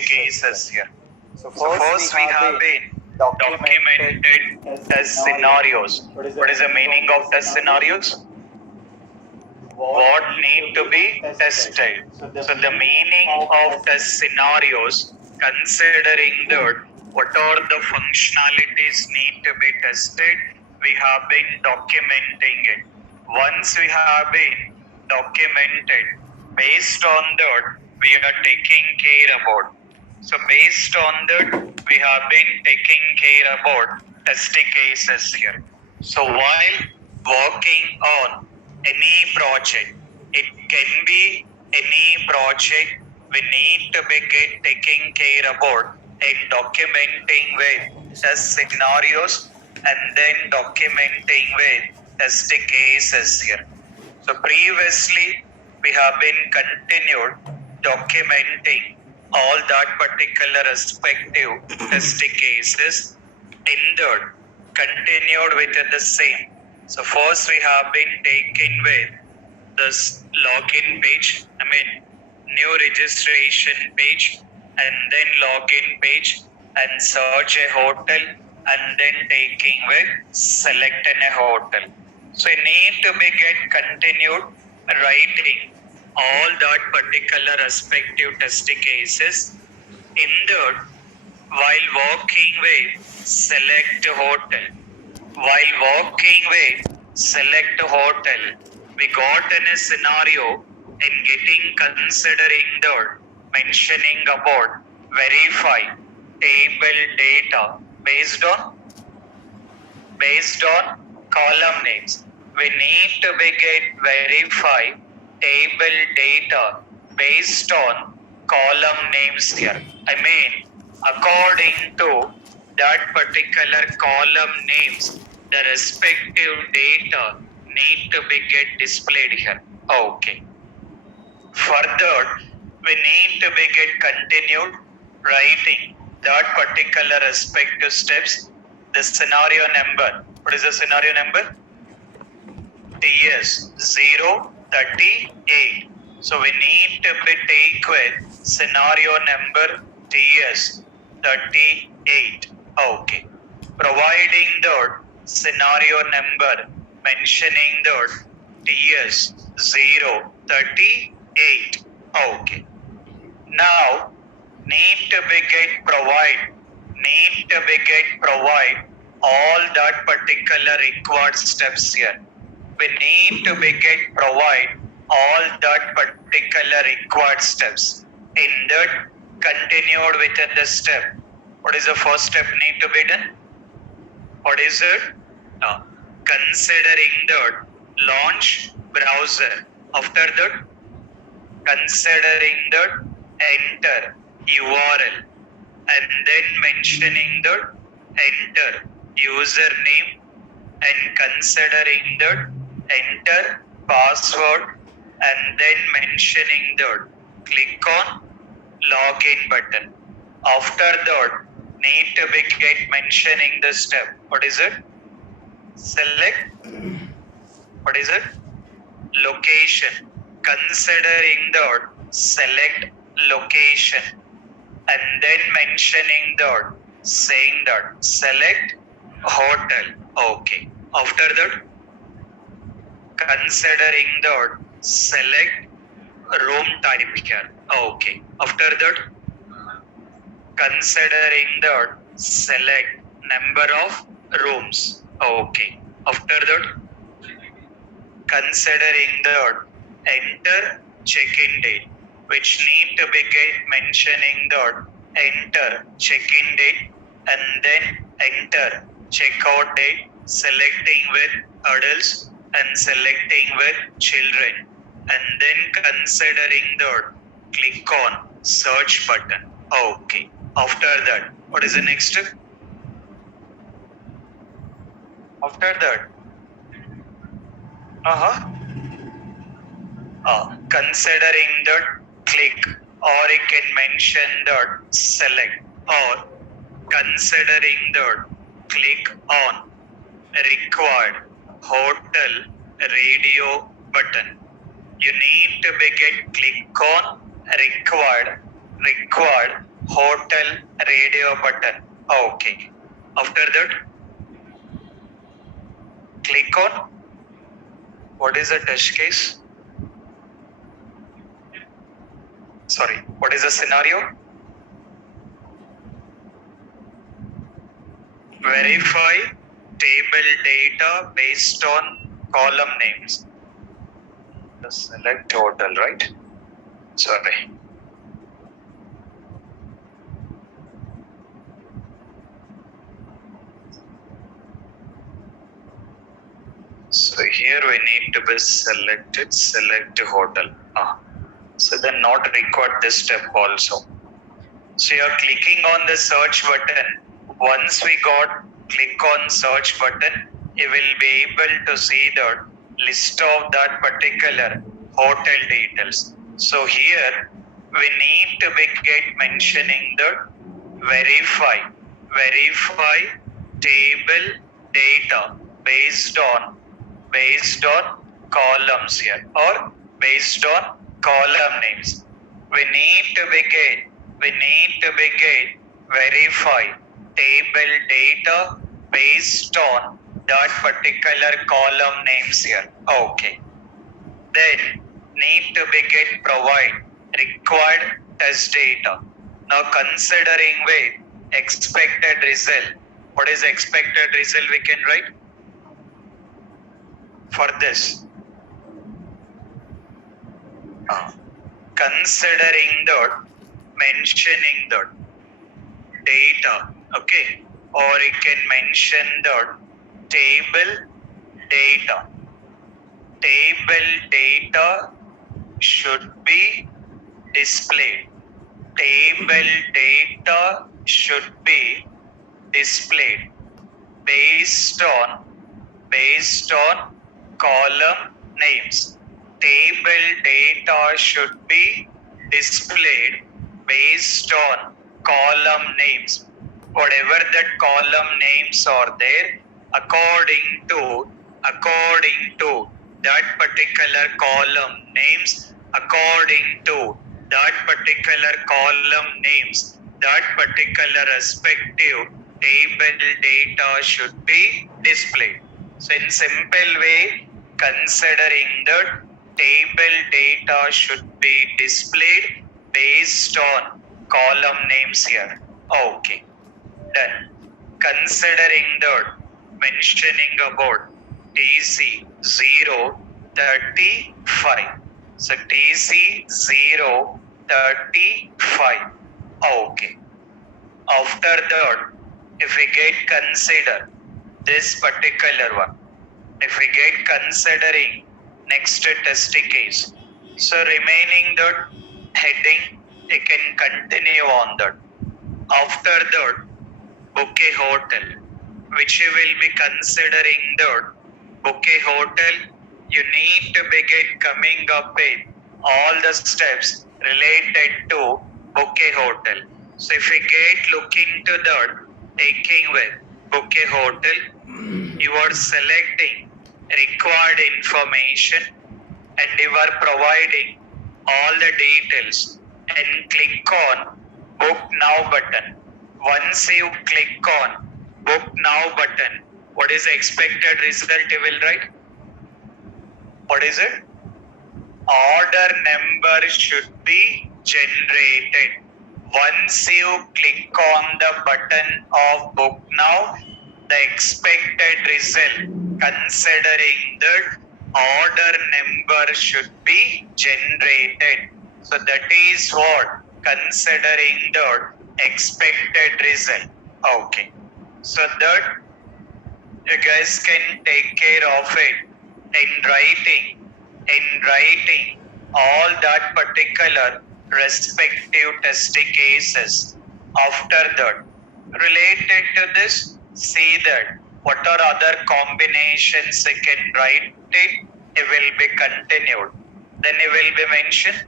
cases here. So So first we have been documented test scenarios. What is the meaning of test scenarios? What need to be tested. So the meaning of test scenarios, considering that what are the functionalities need to be tested, we have been documenting it. Once we have been documented, based on that, we are taking care about. So based on that, we have been taking care about test cases here. So while working on any project, it can be any project, we need to be taking care about in documenting with test scenarios and then documenting with test cases here. So previously we have been continued documenting all that particular respective test cases in that continued with the same. So first we have been taking with this login page, new registration page, and then login page and search a hotel and then taking with select a hotel. So you need to be get continued writing all that particular respective test cases in that while walking with select hotel. While walking with select hotel, we got in a scenario in getting considering the mentioning about verify table data based on column names. We need to be get verify table data based on column names here. According to that particular column names, the respective data need to be get displayed here. Okay. Further, we need to be get continued writing that particular respective steps. The scenario number. What is the scenario number? TS 038. So we need to be take with scenario number TS 38. Okay. Providing the scenario number mentioning the TS 038. Okay. Now need to be get provide all that particular required steps here. We need to be get provide all that particular required steps. In that continued within the step. What is the first step need to be done? What is it? Considering that launch browser. After that, considering that enter URL and then mentioning that enter username and considering that enter password and then mentioning that click on login button. After that, need to be get mentioning the step. What is it? Select. What is it? Location. Considering that select location and then mentioning that saying that select hotel. Okay. After that, considering that select room type here. Okay. After that, considering that select number of rooms. Okay. After that, considering that enter check-in date, which need to be get mentioning that enter check-in date and then enter checkout date, selecting with adults and selecting with children and then considering that click on search button. Okay. After that, what is the next step? After that, considering that click or you can mention that select or considering that click on required hotel radio button. You need to be get click on required hotel radio button. Okay. After that, click on what is the test case? Sorry, what is the scenario? Verify table data based on column names. Select total, right? Sorry. So here we need to be selected, select hotel. So then not record this step also. So you're clicking on the search button. Once we got click on search button, you will be able to see the list of that particular hotel details. So here we need to be get mentioning the verify table data based on columns here or based on column names. We need to verify table data based on that particular column names here. Okay. Then need to provide required test data. Now considering with expected result. What is expected result we can write? For this, considering the mentioning the data, okay, or you can mention the table data. Table data should be displayed. Table data should be displayed based on column names. Table data should be displayed based on column names. Whatever that column names are there, according to that particular column names, according to that particular column names, that particular respective table data should be displayed. So in simple way, considering that table data should be displayed based on column names here. Okay, done. Considering that mentioning about TC 035. So TC 035. Okay. After that, if we get consider this particular one, if we get considering next test case, so remaining that heading, you can continue on that. After that, bouquet hotel, which you will be considering that bouquet hotel, you need to begin coming up with all the steps related to bouquet hotel. So if we get looking to that, taking with bouquet hotel, you are selecting required information and you are providing all the details and click on book now button. Once you click on book now button, what is the expected result you will write? What is it? Order number should be generated. Once you click on the button of book now, the expected result considering that order number should be generated. So that is what considering the expected result. Okay. So that you guys can take care of it in writing all that particular respective test cases. After that, related to this, see that what are other combinations you can write it, it will be continued. Then it will be mentioned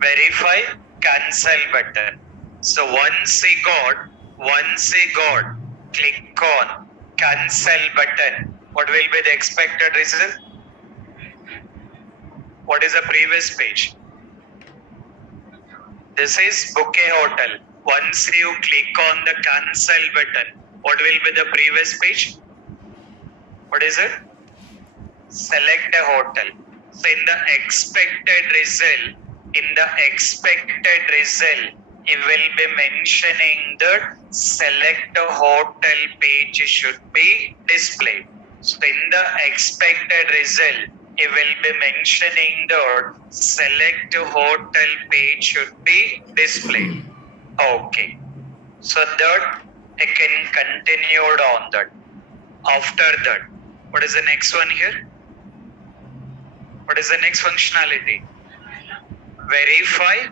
verify cancel button. So once he got click on cancel button, what will be the expected result? What is the previous page? This is bouquet hotel. Once you click on the cancel button, what will be the previous page? What is it? Select a hotel. So in the expected result, it will be mentioning that select a hotel page should be displayed. So in the expected result, it will be mentioning that select a hotel page should be displayed. Okay. So that I can continue on that. After that, what is the next one here? What is the next functionality? Verify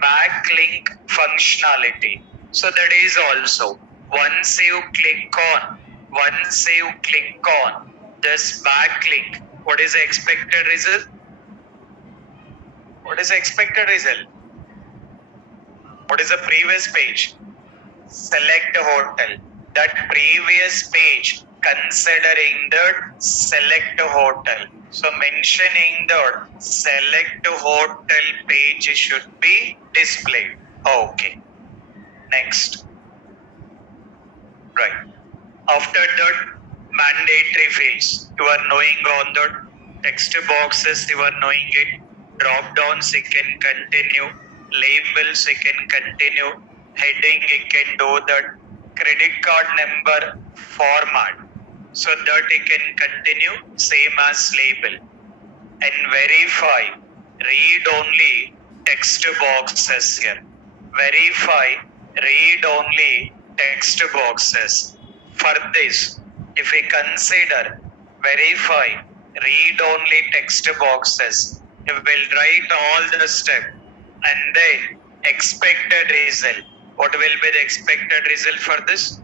backlink functionality. So that is also once you click on this backlink, what is the expected result? What is the expected result? What is the previous page? Select a hotel. That previous page considering that select a hotel. So mentioning that select a hotel page should be displayed. Okay. Next. Right. After that, mandatory fields. You are knowing on the text boxes, you are knowing it. Drop downs, you can continue. Labels, you can continue. Heading, you can do that. Credit card number format. So that you can continue, same as label. And verify, read only text boxes here. Verify, read only text boxes. For this, if we consider verify, read only text boxes, we will write all the steps and then expected result. What will be the expected result for this?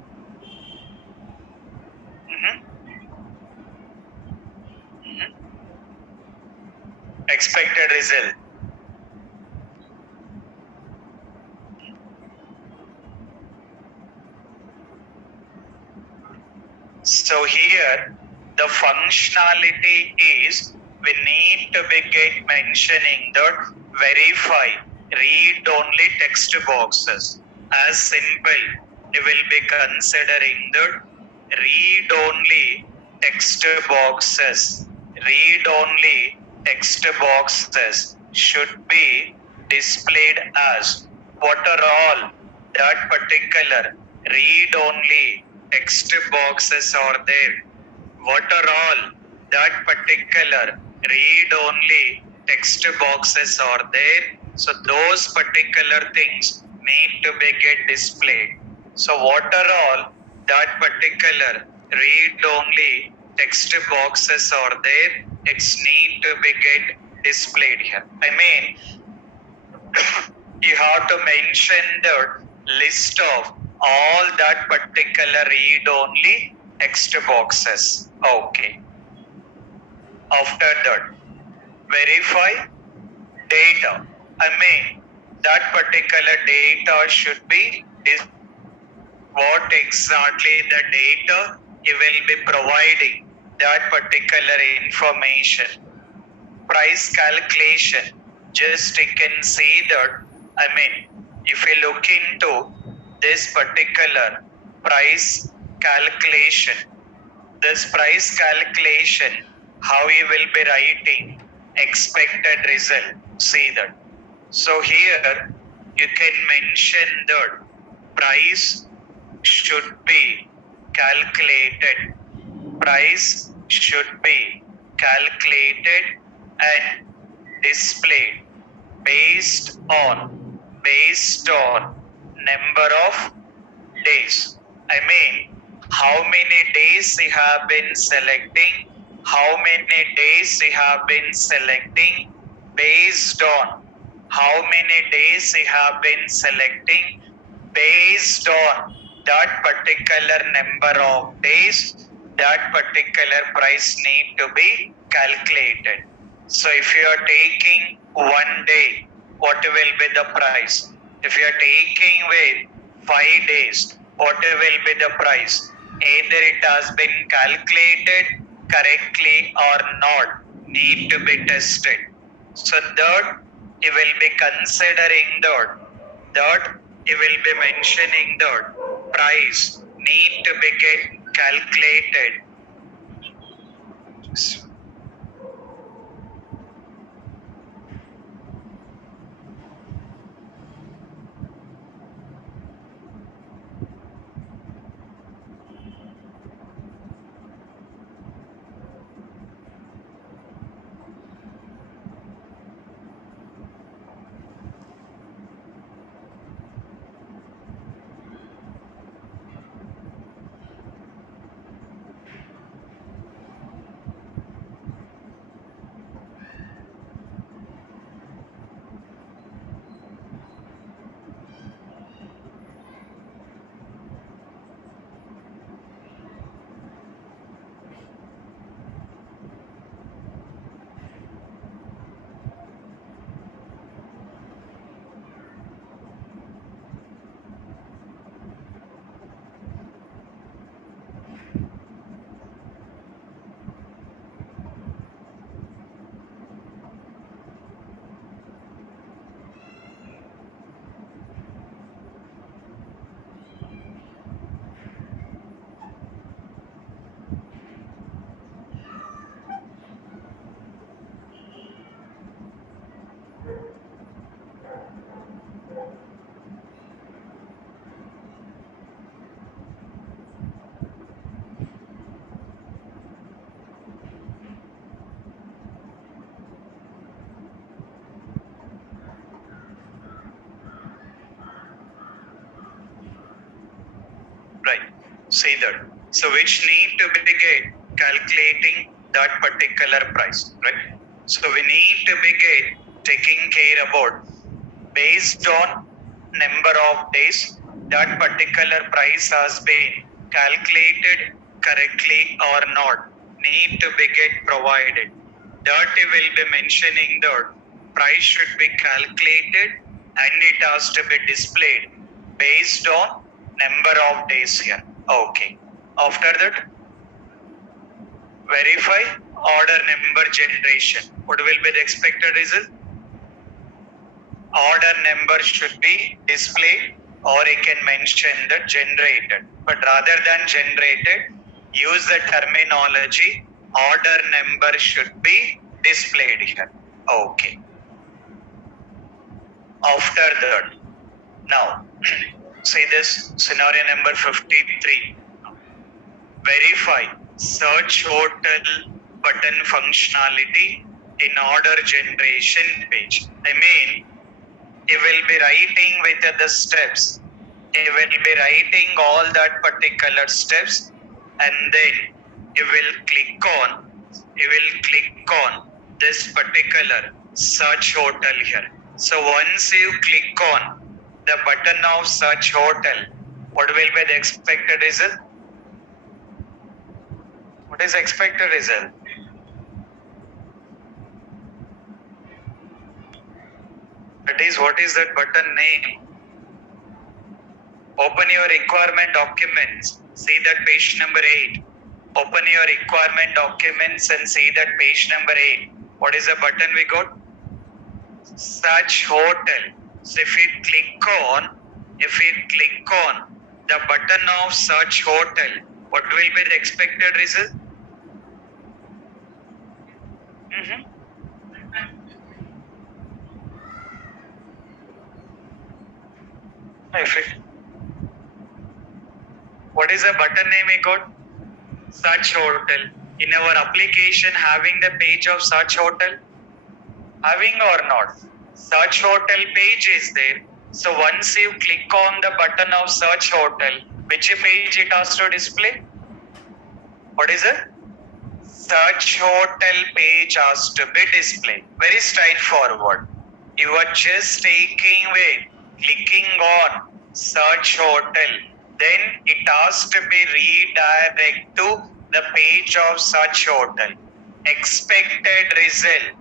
Expected result. So here the functionality is we need to be get mentioning that verify, read only text boxes. As simple, we will be considering that read only text boxes. Read only text boxes should be displayed as what are all that particular read only text boxes are there. What are all that particular read only text boxes are there. So those particular things need to be get displayed. So what are all that particular read only text boxes are there, it's need to be get displayed here. I mean, you have to mention the list of all that particular read only text boxes. Okay. After that, verify data. I mean, that particular data should be what exactly the data you will be providing that particular information. Price calculation, just you can see that, I mean, if you look into this particular price calculation, how you will be writing expected result, see that. So here you can mention that price should be calculated. Price should be calculated and displayed based on number of days. I mean, how many days you have been selecting, based on how many days you have been selecting, based on that particular number of days, that particular price need to be calculated. So if you are taking 1 day, what will be the price? If you are taking with 5 days, what will be the price? Either it has been calculated correctly or not, need to be tested. So that you will be considering that it will be mentioning the price need to be get calculated. Right. See that. So which need to be get calculating that particular price, right? So we need to be get taking care about based on number of days that particular price has been calculated correctly or not need to be get provided. That will be mentioning the price should be calculated and it has to be displayed based on number of days here. Okay. After that, verify order number generation. What will be the expected result? Order number should be displayed or you can mention the generated. But rather than generated, use the terminology order number should be displayed here. Okay. After that, now see this scenario number 53. Verify search hotel button functionality in order generation page. I mean, you will be writing with the steps. You will be writing all that particular steps and then you will click on this particular search hotel here. So once you click on the button of search hotel, what will be the expected result? What is expected result? That is, what is that button name? Open your requirement documents. See that page number 8. Open your requirement documents and see that page number 8. What is the button we got? Search hotel. So if we click on the button of search hotel, what will be the expected result? What is the button name we got? Search hotel. In our application having the page of search hotel? Having or not? Search hotel page is there. So once you click on the button of search hotel, which page it has to display? What is it? Search hotel page has to be displayed. Very straightforward. You are just clicking on search hotel. Then it has to be redirect to the page of search hotel. Expected result.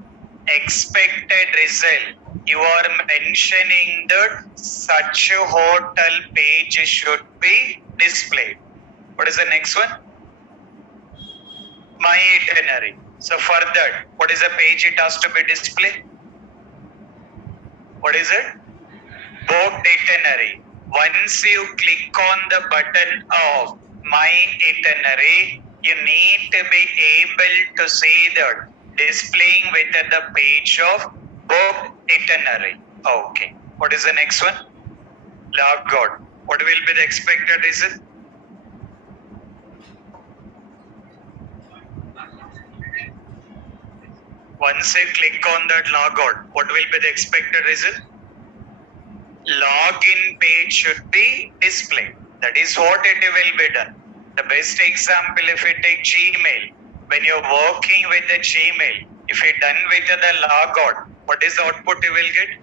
You are mentioning that such a hotel page should be displayed. What is the next one? My itinerary. So for that, what is the page it has to be displayed? What is it? Boat itinerary. Once you click on the button of My Itinerary, you need to be able to see the displaying with the page of Book Itinerary. Okay. What is the next one? Log out. What will be the expected result? Once you click on that logout, what will be the expected result? Login page should be displayed. That is what it will be done. The best example, if you take Gmail, when you're working with the Gmail, if you're done with the logout, what is the output you will get?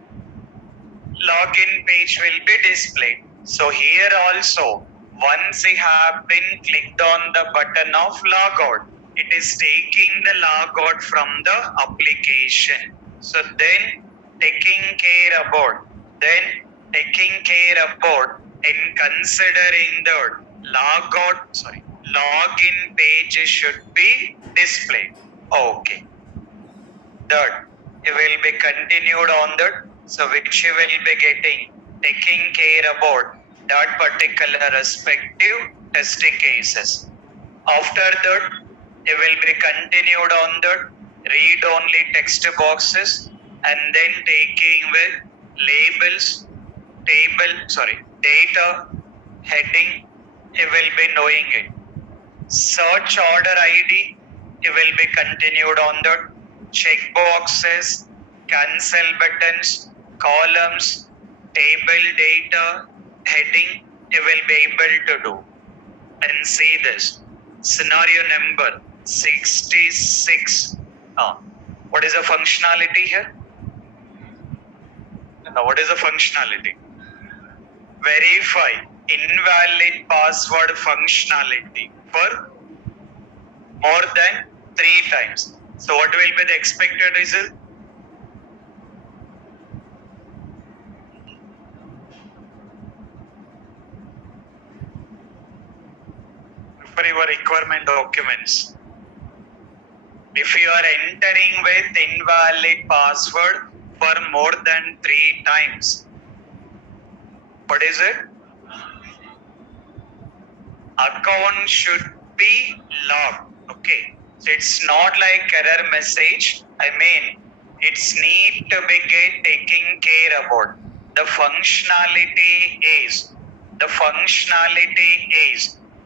Login page will be displayed. So here also, once you have been clicked on the button of logout, it is taking the logout from the application. So then taking care about in considering the login page should be displayed. Okay. That it will be continued on that. So which you will be taking care about that particular respective testing cases. After that, it will be continued on the read only text boxes and then taking with labels, data, heading, it will be knowing it. Search order ID, it will be continued on the checkboxes, cancel buttons, columns, table data, heading, it will be able to do. And see this. Scenario number 66. What is the functionality here? Now, what is the functionality? Verify invalid password functionality for more than 3 times. So what will be the expected result? For your requirement documents, if you are entering with invalid password for more than 3 times, what is it? Account should be logged. Okay. So it's not like error message. I mean, it's need to be taken care about. The functionality is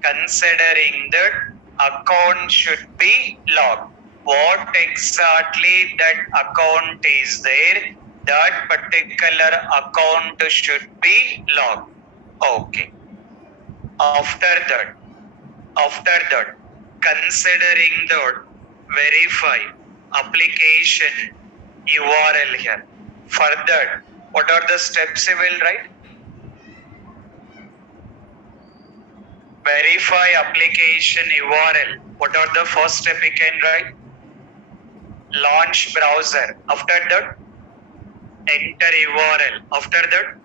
considering that account should be logged. What exactly that account is there, that particular account should be logged. Okay. After that, considering that, verify application URL here. For that, what are the steps you will write? Verify application URL. What are the first step you can write? Launch browser. After that, enter URL. After that,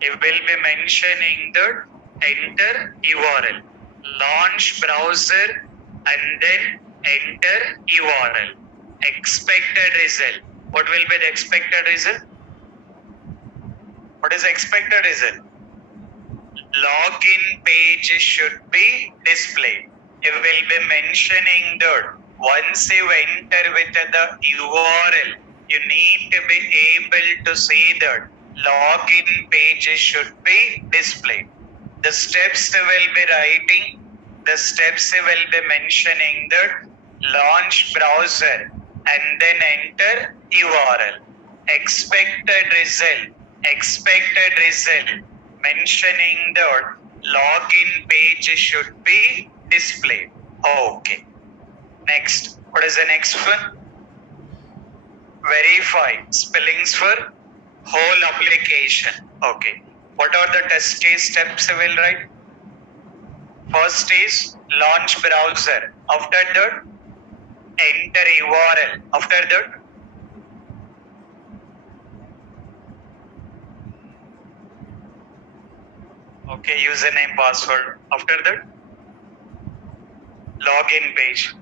it will be mentioning the enter URL, launch browser, and then enter URL. Expected result. What will be the expected result? What is the expected result? Login page should be displayed. It will be mentioning that once you enter with the URL, you need to be able to see that login page should be displayed. The steps will be writing, the steps will be mentioning that launch browser and then enter URL. Expected result mentioning that login page should be displayed. Okay. Next. What is the next one? Verify spellings for whole application. Okay. What are the test case steps I will write? First is launch browser. After that, enter URL. After that, okay, username, password. After that, login page.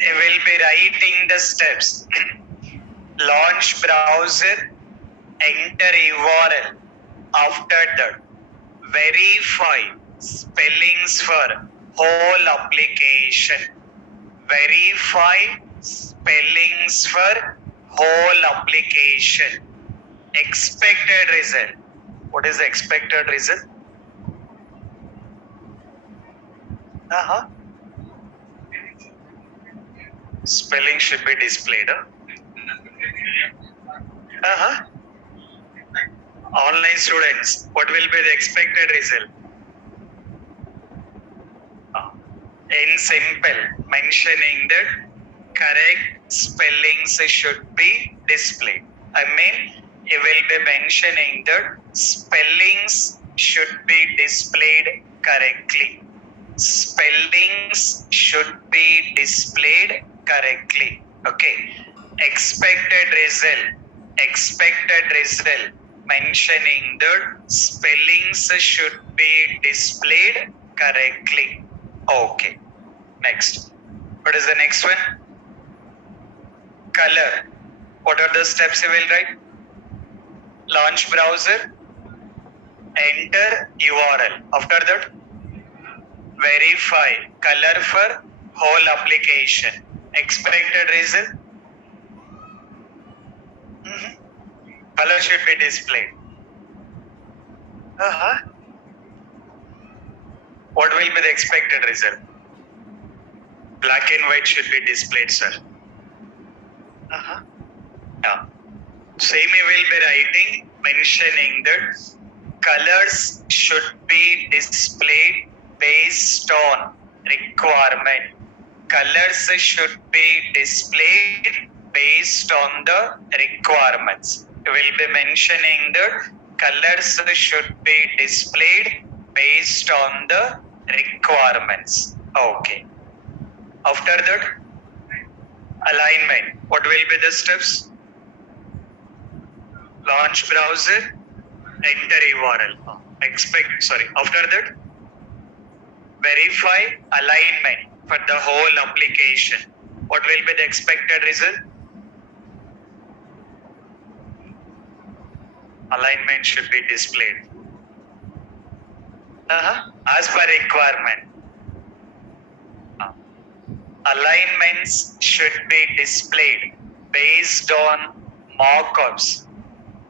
I will be writing the steps. Launch browser, enter URL. After that, verify spellings for whole application. Verify spellings for whole application. Expected result. What is the expected result? Spelling should be displayed. Online students, what will be the expected result? In simple, mentioning that correct spellings should be displayed. I mean, you will be mentioning that spellings should be displayed correctly. Spellings should be displayed correctly. Okay. Expected result. Expected result. Mentioning that spellings should be displayed correctly. Okay. Next. What is the next one? Color. What are the steps you will write? Launch browser. Enter URL. After that, verify color for whole application. Expected result. Color should be displayed. What will be the expected result? Black and white should be displayed, sir. Yeah. Same you will be writing, mentioning that colors should be displayed based on requirement. Colors should be displayed based on the requirements. You will be mentioning that colors should be displayed based on the requirements. Okay. After that, alignment. What will be the steps? Launch browser, enter URL. After that, verify alignment for the whole application. What will be the expected result? Alignment should be displayed as per requirement. Alignments should be displayed based on mockups.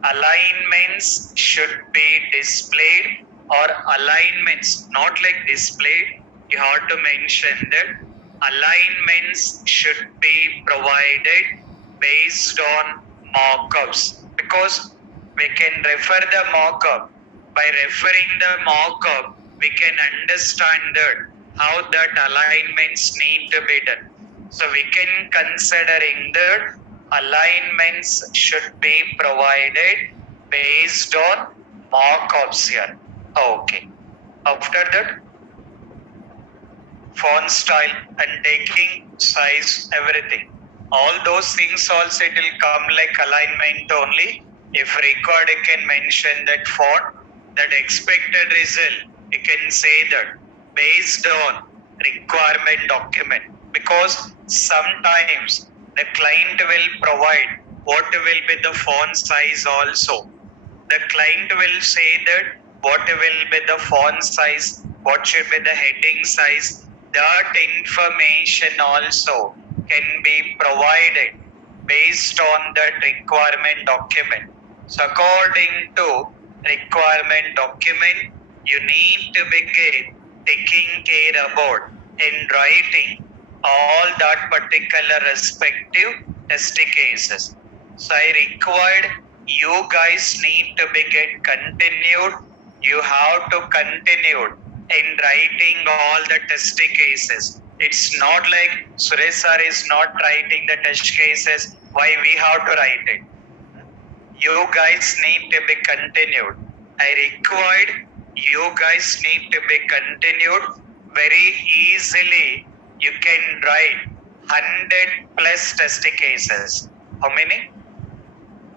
Alignments should be displayed, or alignments not like displayed. You have to mention that alignments should be provided based on mockups, because we can refer the mockup. By referring the mockup, we can understand that how that alignments need to be done. So we can considering that alignments should be provided based on mockups here. Okay. After that, font style and taking size, everything. All those things also it will come like alignment only. If required, you can mention that font, that expected result. You can say that based on requirement document, because sometimes the client will provide what will be the font size also. The client will say that what will be the font size, what should be the heading size. That information also can be provided based on that requirement document. So according to requirement document, you need to begin taking care about in writing all that particular respective test cases. So I required you guys need to begin continued. You have to continue in writing all the test cases. It's not like Suresh sir is not writing the test cases. Why we have to write it? You guys need to be continued. I required you guys need to be continued. Very easily you can write 100 plus test cases. How many?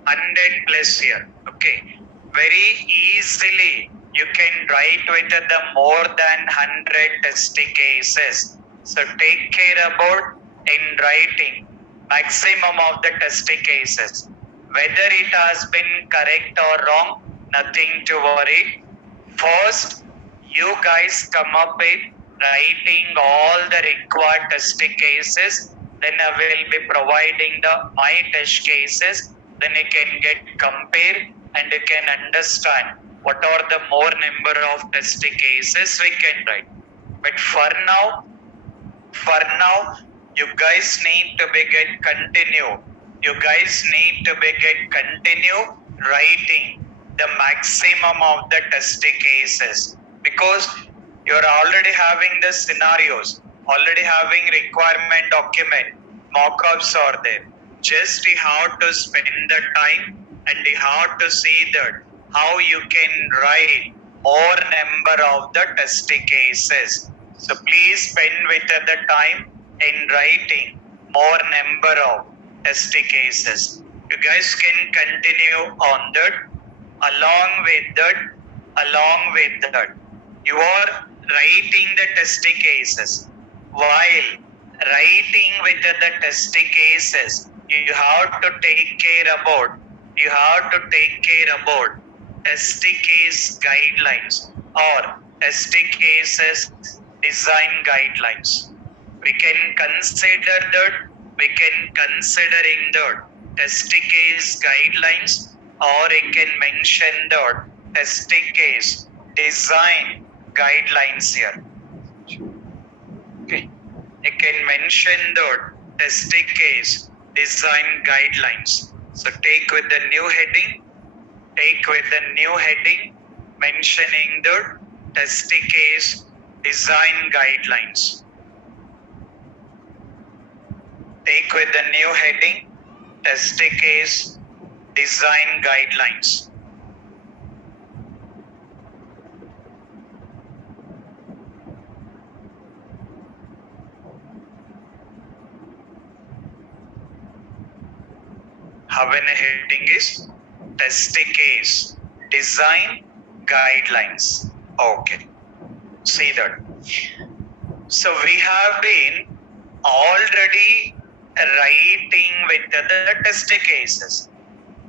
100 plus here. Okay. Very easily you can write with the more than 100 test cases. So take care about in writing maximum of the test cases. Whether it has been correct or wrong, nothing to worry. First, you guys come up with writing all the required test cases. Then I will be providing my test cases. Then you can get compare and you can understand what are the more number of test cases we can write. But for now, you guys need to begin continue. You guys need to begin continue writing the maximum of the test cases, because you are already having the scenarios, already having requirement document, mock-ups are there. Just you have to spend the time and you have to see that how you can write more number of the test cases. So please spend with the time in writing more number of test cases. You guys can continue on that. Along with that, you are writing the test cases. While writing with the test cases, you have to take care about test case guidelines or test cases design guidelines. We can consider in the test case guidelines, or we can mention the test case design guidelines here. Okay, you can mention the test case design guidelines. So take with the new heading, mentioning the test case design guidelines. Take with the new heading, test case design guidelines. How many heading is test case design guidelines. Okay, see that. So we have been already writing with the test cases.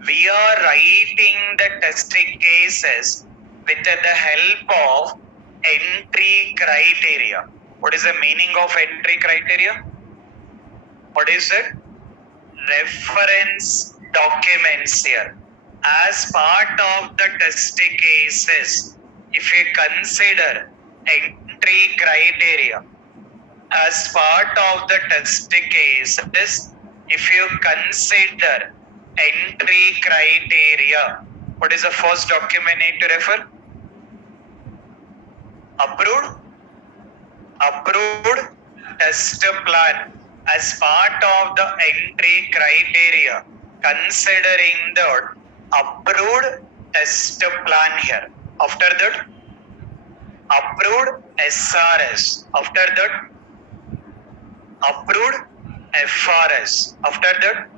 We are writing the test cases with the help of entry criteria. What is the meaning of entry criteria? What is it? Reference documents here. As part of the test cases, if you consider entry criteria, as part of the test cases, if you consider entry criteria, what is the first document need to refer? Approved test plan. As part of the entry criteria, considering the approved test plan here. After that, approved SRS. After that, approved FRS. After that,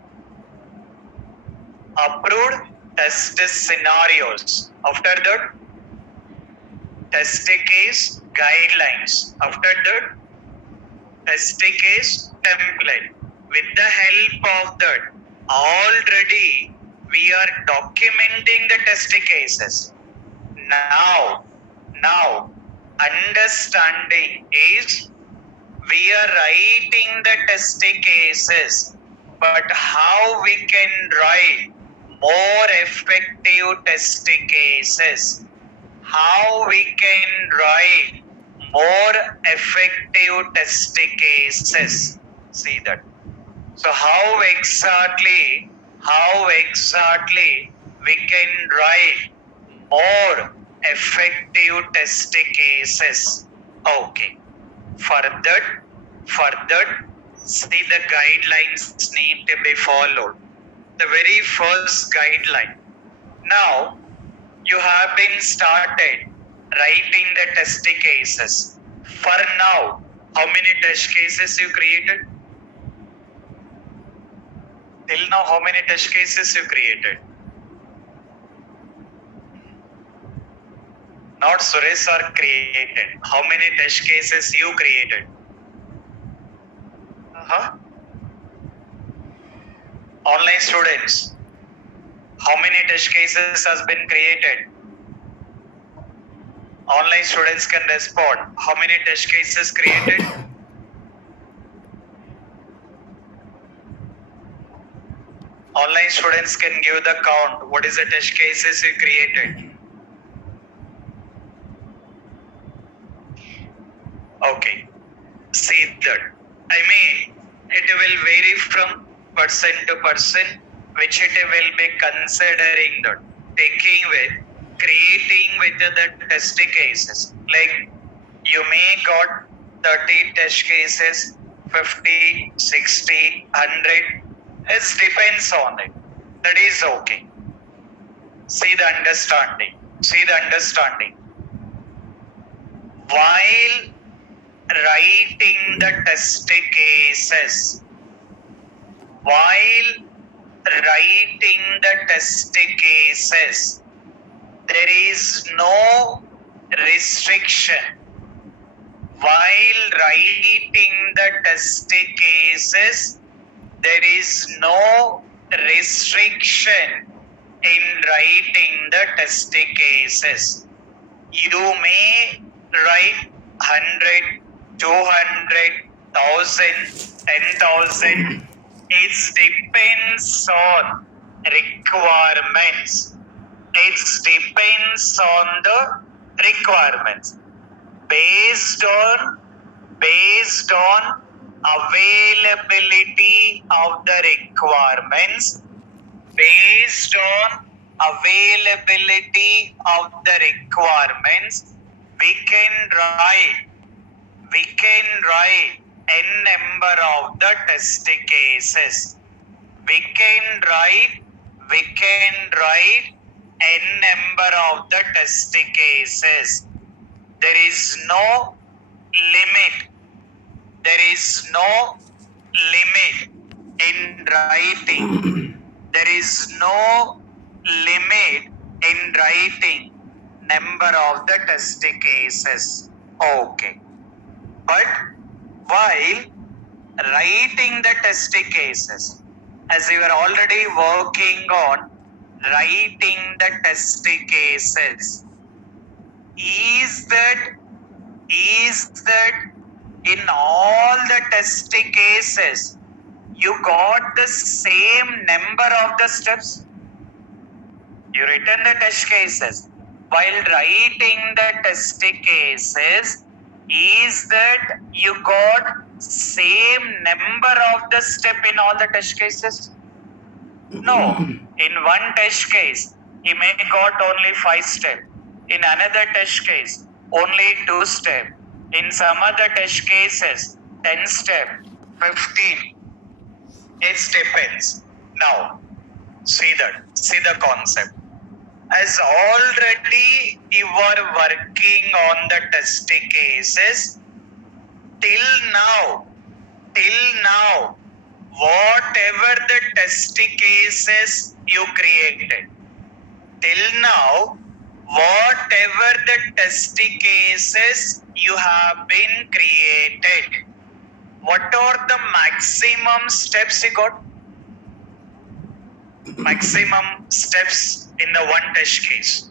approved test scenarios. After that, test case guidelines. After that, test case template. With the help of that, already we are documenting the test cases. Now, understanding is we are writing the test cases, but how we can write more effective test cases? How we can write more effective test cases? See that. So how exactly we can write more effective test cases? Okay. For that, see the guidelines need to be followed. The very first guideline. Now, you have been started writing the test cases. For now, how many test cases you created? Till now, how many test cases you created? Not Suresh are created. How many test cases you created? Online students, how many test cases has been created? Online students can respond. How many test cases created? Online students can give the count. What is the test cases you created? Okay. See that. I mean, it will vary from person to person, which it will be considering that. Taking with, creating with the test cases. Like, you may got 30 test cases, 50, 60, 100. It depends on it. That is okay. See the understanding. See the understanding. While writing the test cases, while writing the test cases, there is no restriction. While writing the test cases, there is no restriction in writing the test cases. You may write 100, 200, 1,000, 10,000. It depends on requirements. It depends on the requirements. Based on availability of the requirements, based on availability of the requirements, we can write n number of the test cases. We can write n number of the test cases. There is no limit. There is no limit in writing. There is no limit in writing number of the test cases. Okay. But while writing the test cases, as you are already working on writing the test cases, is that in all the test cases you got the same number of the steps? You written the test cases. While writing the test cases, is that you got same number of the step in all the test cases? No. In one test case, he may got only 5 steps. In another test case, only 2 steps. In some other test cases, 10 steps, 15. It depends. Now, see the concept. As already you are working on the test cases, till now, whatever the test cases you created, till now, whatever the test cases you have been created, what are the maximum steps you got? Maximum steps in the one test case.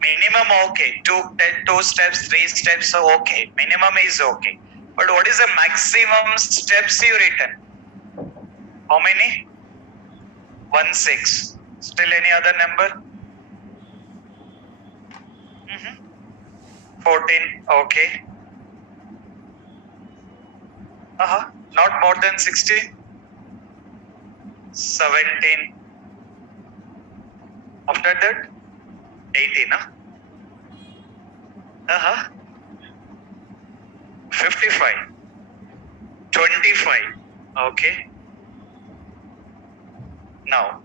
Minimum okay, two steps, 3 steps okay. Minimum is okay. But what is the maximum steps you written? How many? 16. Still any other number? 14. Okay. Not more than 16. 17. After that, 18. 55. 25. Okay. Now,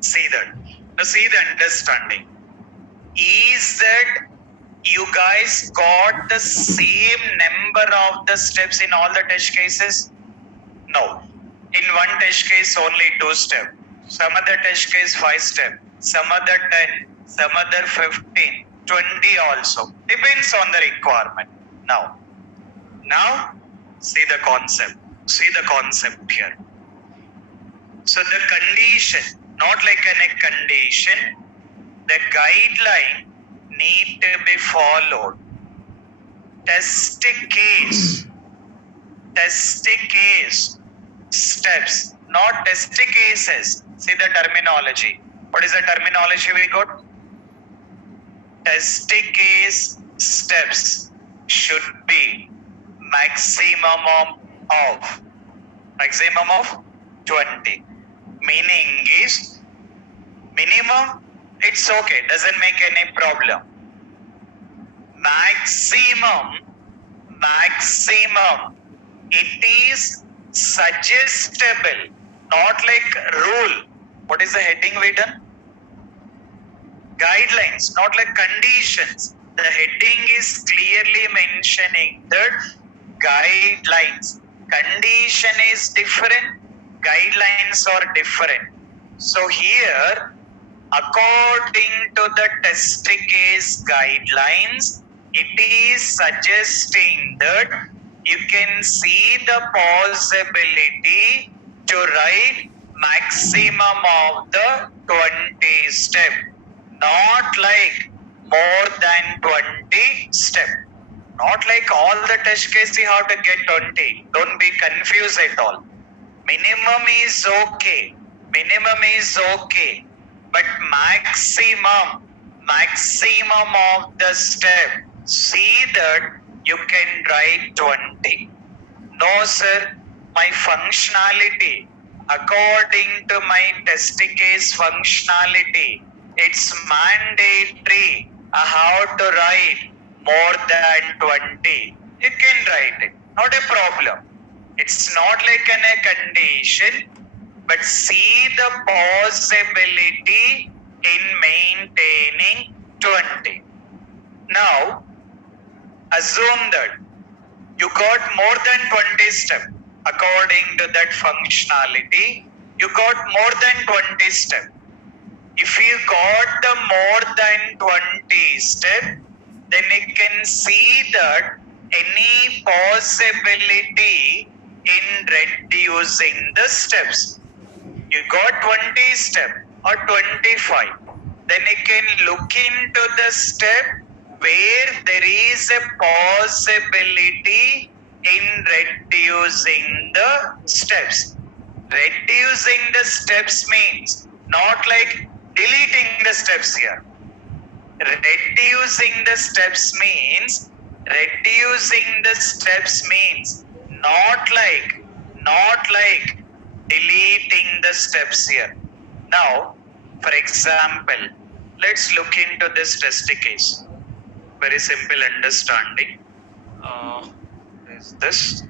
see that. Now, see the understanding. Is that you guys got the same number of the steps in all the test cases? No. In one test case, only 2 steps. Some other test case, 5 steps. Some other 10. Some other 15. 20 also. Depends on the requirement. Now, see the concept. See the concept here. So the condition, not like a condition, the guideline need to be followed. Test case steps, not test cases. See the terminology. What is the terminology we got? Test case steps should be maximum of 20. Meaning is minimum, it's okay, doesn't make any problem. Maximum, it is suggestible, not like rule. What is the heading we done? Guidelines, not like conditions. The heading is clearly mentioning that guidelines. Condition is different, guidelines are different. So here, according to the test case guidelines, it is suggesting that you can see the possibility to write maximum of the 20 step, not like more than 20 step. Not like all the test cases you have to get 20. Don't be confused at all. Minimum is okay. But maximum of the step, see that you can write 20. No sir, my functionality, according to my test case functionality, it's mandatory. I have to write more than 20. You can write it, not a problem. It's not like a condition, but see the possibility in maintaining 20. Now, assume that you got more than 20 steps. According to that functionality, you got more than 20 steps. If you got the more than 20 steps, then you can see that any possibility in reducing the steps. You got 20 steps or 25. Then you can look into the step where there is a possibility in reducing the steps. Reducing the steps means not like deleting the steps here. Reducing the steps means not like deleting the steps here. Now, for example, let's look into this test case. Very simple understanding. Is this?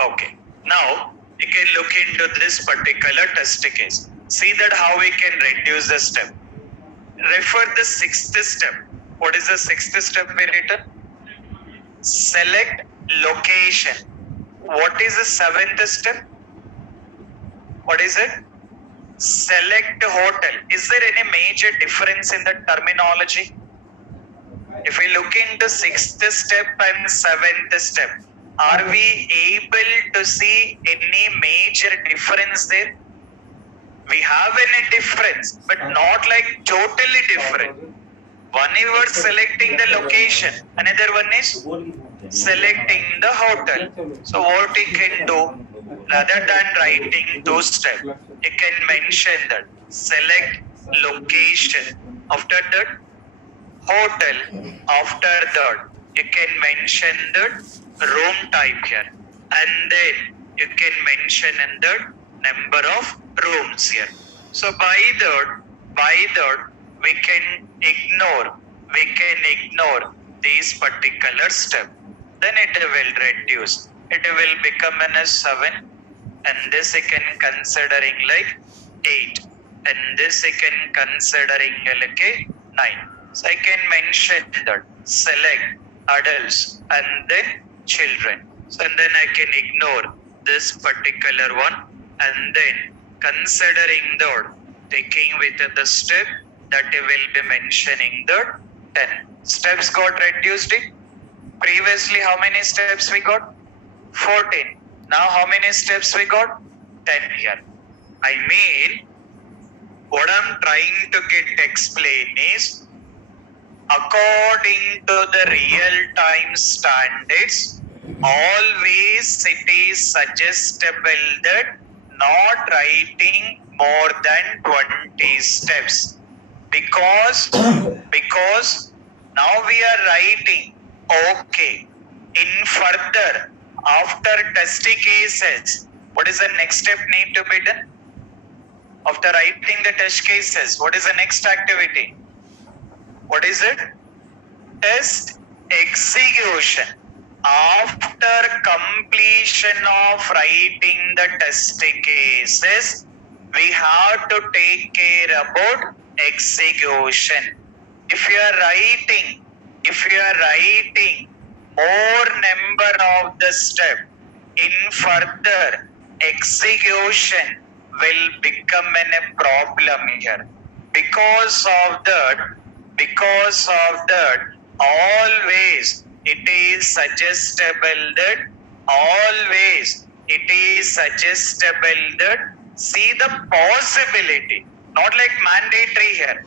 Okay. Now, you can look into this particular test case. See that how we can reduce the step. Refer the sixth step. What is the sixth step we written? Select location. What is the seventh step? What is it? Select hotel. Is there any major difference in the terminology? If we look into sixth step and seventh step, are we able to see any major difference there? We have any difference, but not like totally different. One is selecting the location, another one is selecting the hotel. So what you can do, rather than writing two steps, you can mention that select location. After that, hotel. After that, you can mention the room type here, and then you can mention in the number of rooms here. So by that we can ignore these particular step. Then it will reduce. It will become a 7, and this you can considering like 8, and this you can considering like a 9. So I can mention that select adults and then children. So and then I can ignore this particular one, and then considering that taking with the step that I will be mentioning the 10. Steps got reduced. Previously, how many steps we got? 14. Now, how many steps we got? 10 here. I mean, what I'm trying to get explained is, according to the real-time standards, always it is suggestible that not writing more than 20 steps. Because now we are writing, okay, in further, after test cases, what is the next step need to be done? After writing the test cases, what is the next activity? What is it? Test execution. After completion of writing the test cases, we have to take care about execution. If you are writing more number of the step, in further execution will become a problem here. Because of that, always it is suggestible that see the possibility, not like mandatory here,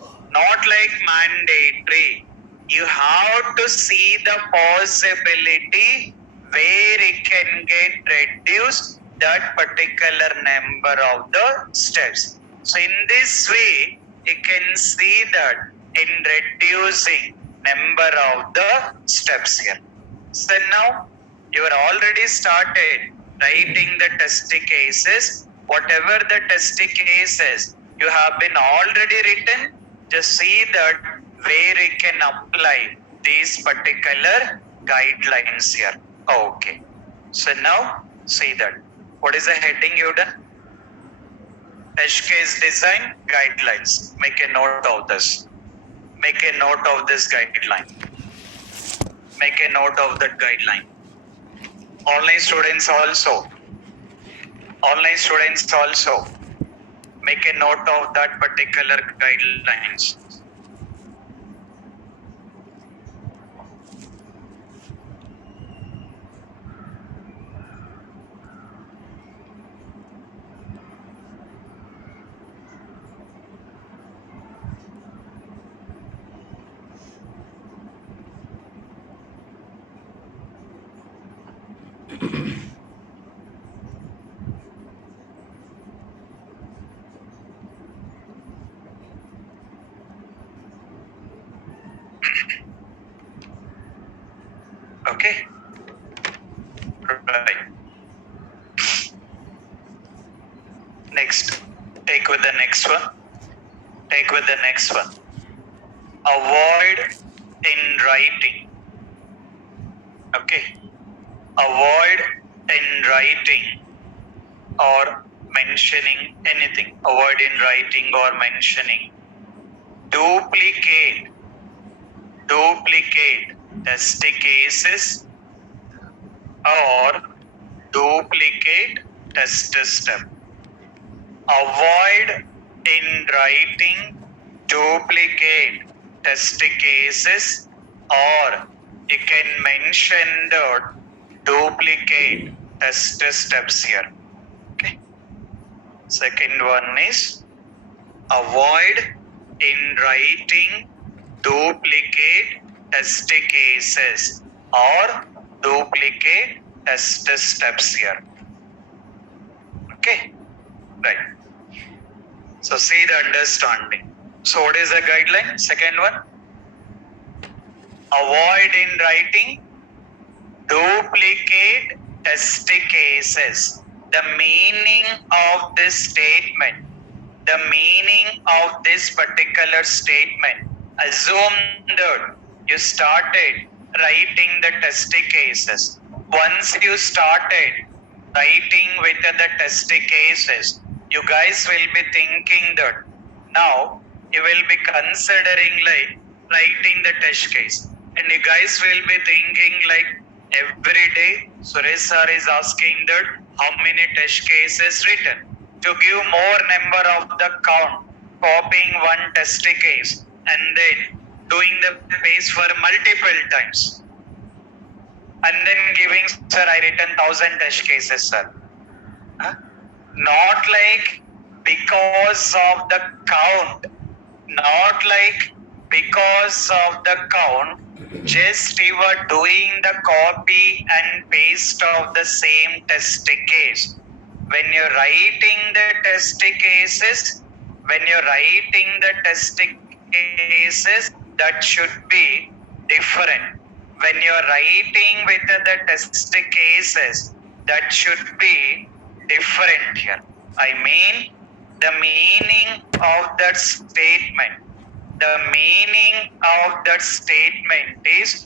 you have to see the possibility where it can get reduced that particular number of the steps. So in this way, you can see that in reducing number of the steps here. So now you are already started writing the test cases. Whatever the test cases you have been already written, just see that where you can apply these particular guidelines here. Okay. So now see that. What is the heading you done? Test case design guidelines. Make a note of this. Make a note of this guideline. Make a note of that guideline. Online students also. Make a note of that particular guidelines. Okay. Right. Next. Take with the next one. Avoid in writing. Okay. Avoid in writing or mentioning anything. Avoid in writing or mentioning. Duplicate test cases or duplicate test step. Avoid in writing duplicate test cases, or you can mention the duplicate test steps here. Okay. Second one is avoid in writing duplicate test cases or duplicate test steps here. Okay. Right. So see the understanding. So what is the guideline? Second one. Avoid in writing duplicate test cases. The meaning of this statement, the meaning of this particular statement, assume that you started writing the test cases. Once you started writing with the test cases, you guys will be thinking that now you will be considering like writing the test case, and you guys will be thinking like every day Suresh sir is asking that how many test cases written. To give more number of the count, copying one test case and then doing the pace for multiple times, and then giving, sir, I written 1,000 test cases, sir. Huh? Not like because of the count, not like because of the count, just you are doing the copy and paste of the same test case. When you're writing the test cases, that should be different. When you're writing with the test cases, that should be different here. I mean, the meaning of that statement. The meaning of that statement is,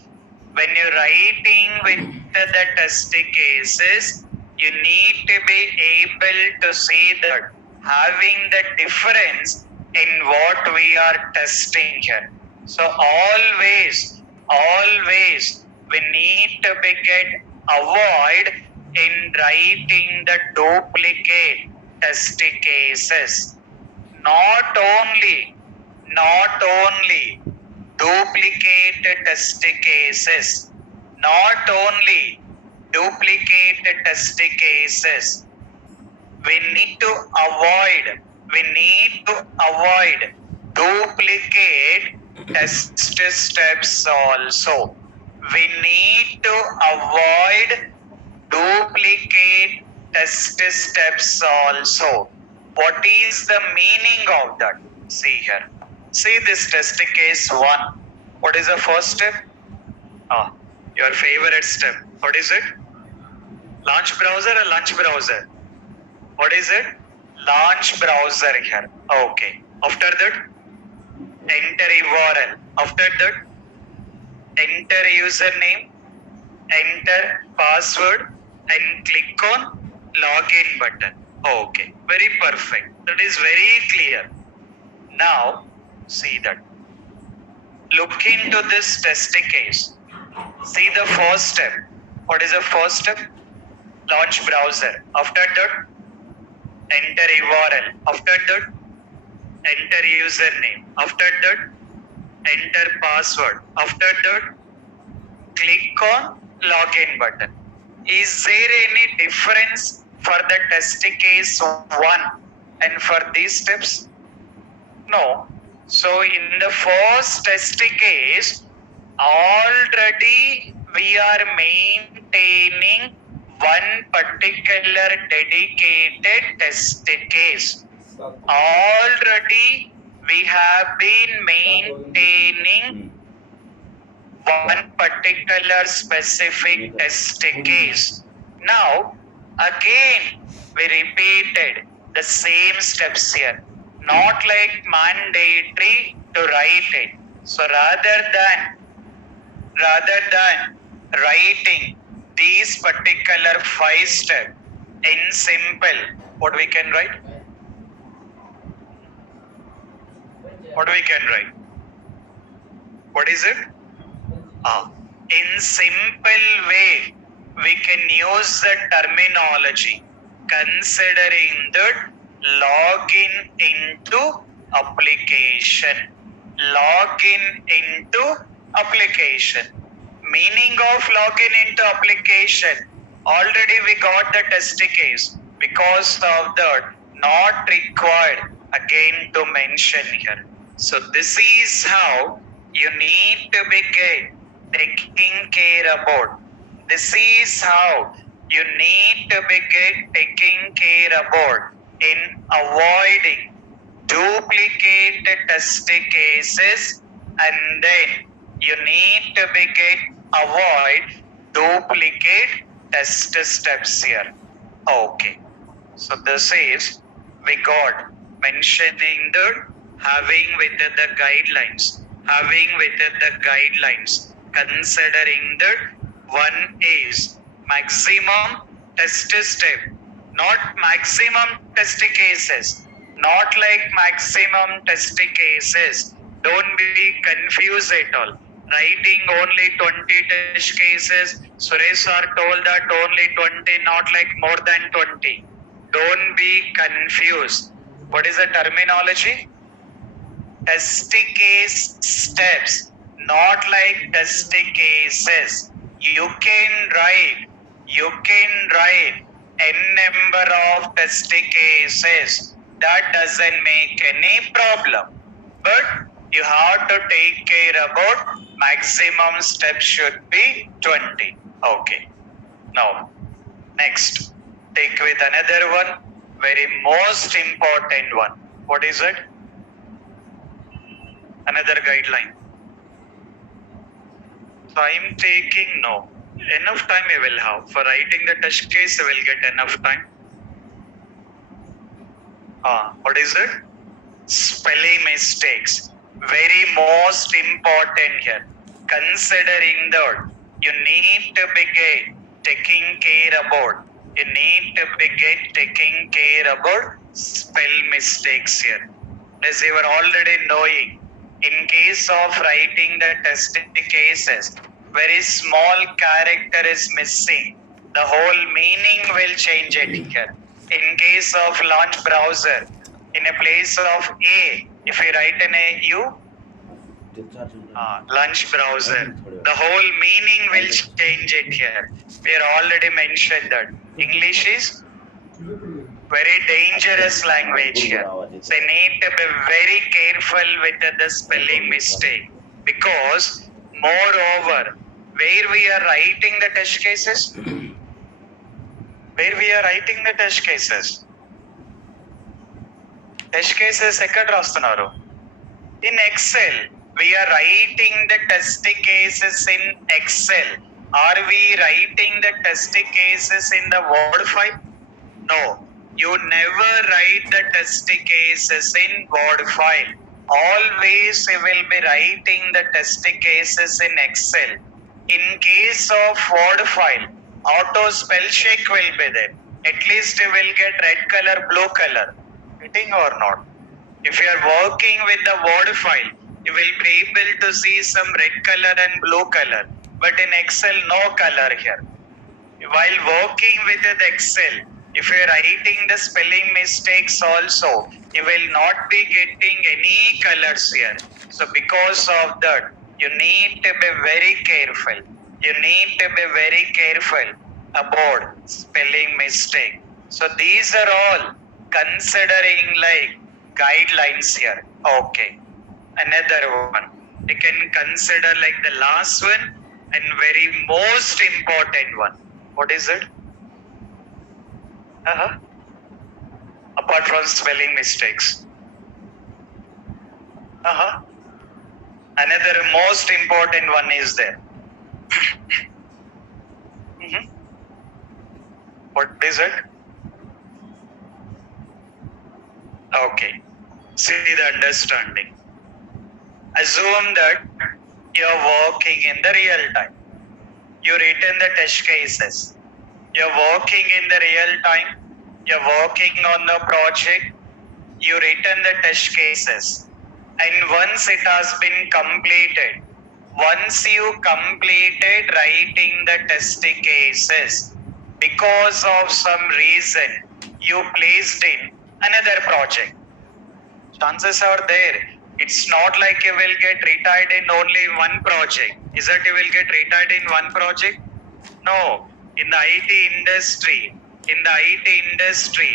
when you're writing with the test cases, you need to be able to see that having the difference in what we are testing here. So always we need to avoid in writing the duplicate test cases. Not only duplicate test cases, not only duplicate test cases, we need to avoid duplicate test steps also. We need to avoid duplicate test steps also. What is the meaning of that? See here. See this test case 1. What is the first step? Your favorite step. What is it? Launch browser or launch browser? What is it? Launch browser here. Okay. After that, enter URL. After that, enter username, enter password, and click on login button. Okay. Very perfect. That is very clear. Now, see that. Look into this test case. See the first step. What is the first step? Launch browser. After that, enter URL. After that, enter username. After that, enter password. After that, click on login button. Is there any difference for the test case 1 and for these steps? No. So in the first test case, already we are maintaining one particular dedicated test case. Already we have been maintaining one particular specific test case. Now, again, we repeated the same steps here. Not like mandatory to write it. So rather than writing these particular 5 steps in simple, what we can write? What we can write? What is it? In simple way, we can use the terminology considering that login into application. Login into application. Meaning of login into application. Already we got the test case. Because of that, not required again to mention here. So this is how you need to be taking care about. This is how you need to be taking care about in avoiding duplicate test cases, and then you need to be avoid duplicate test steps here. Okay. So this is we got mentioning the having with the guidelines. Considering that one is maximum test step, not maximum test cases, not like maximum test cases. Don't be confused at all. Writing only 20 test cases. Suresh sir told that only 20, not like more than 20. Don't be confused. What is the terminology? test case steps, not like test cases. You can write n number of test cases. That doesn't make any problem. But you have to take care about maximum step should be 20. Okay. Now, next, take with another one, very most important one. What is it? Another guideline. So I am taking no. Enough time I will have. For writing the test case, I will get enough time. What is it? Spelling mistakes. Very most important here. Considering that you need to begin taking care about. You need to begin taking care about spell mistakes here. As you are already knowing, in case of writing the test cases, very small character is missing. The whole meaning will change it here. In case of launch browser, in a place of A, if you write an A, U, launch browser, the whole meaning will change it here. We are already mentioned that English is very dangerous language here. So you need to be very careful with the spelling mistake, because moreover, where we are writing the test cases, test cases ఎక్కడ రాస్తున్నారు? In Excel, we are writing the test cases in Excel. Are we writing the test cases in the Word file? No, you never write the test cases in Word file. Always you will be writing the test cases in Excel. In case of Word file, auto spell check will be there. At least you will get red color, blue color. Fitting or not? If you are working with the Word file, you will be able to see some red color and blue color. But in Excel, no color here. While working with the Excel, if you are writing the spelling mistakes also, you will not be getting any colors here. So because of that, you need to be very careful. You need to be very careful about spelling mistake. So these are all considering like guidelines here. Okay. Another one. You can consider like the last one and very most important one. What is it? Apart from spelling mistakes. Another most important one is there. What is it? Okay. See the understanding. Assume that you are working in the real time. You written the test cases. You are working in the real time. You are working on the project. You written the test cases. And once it has been completed, once you completed writing the test cases, because of some reason, you placed in another project. Chances are there. It's not like you will get retired in only one project. Is that you will get retired in one project? No. In the IT industry,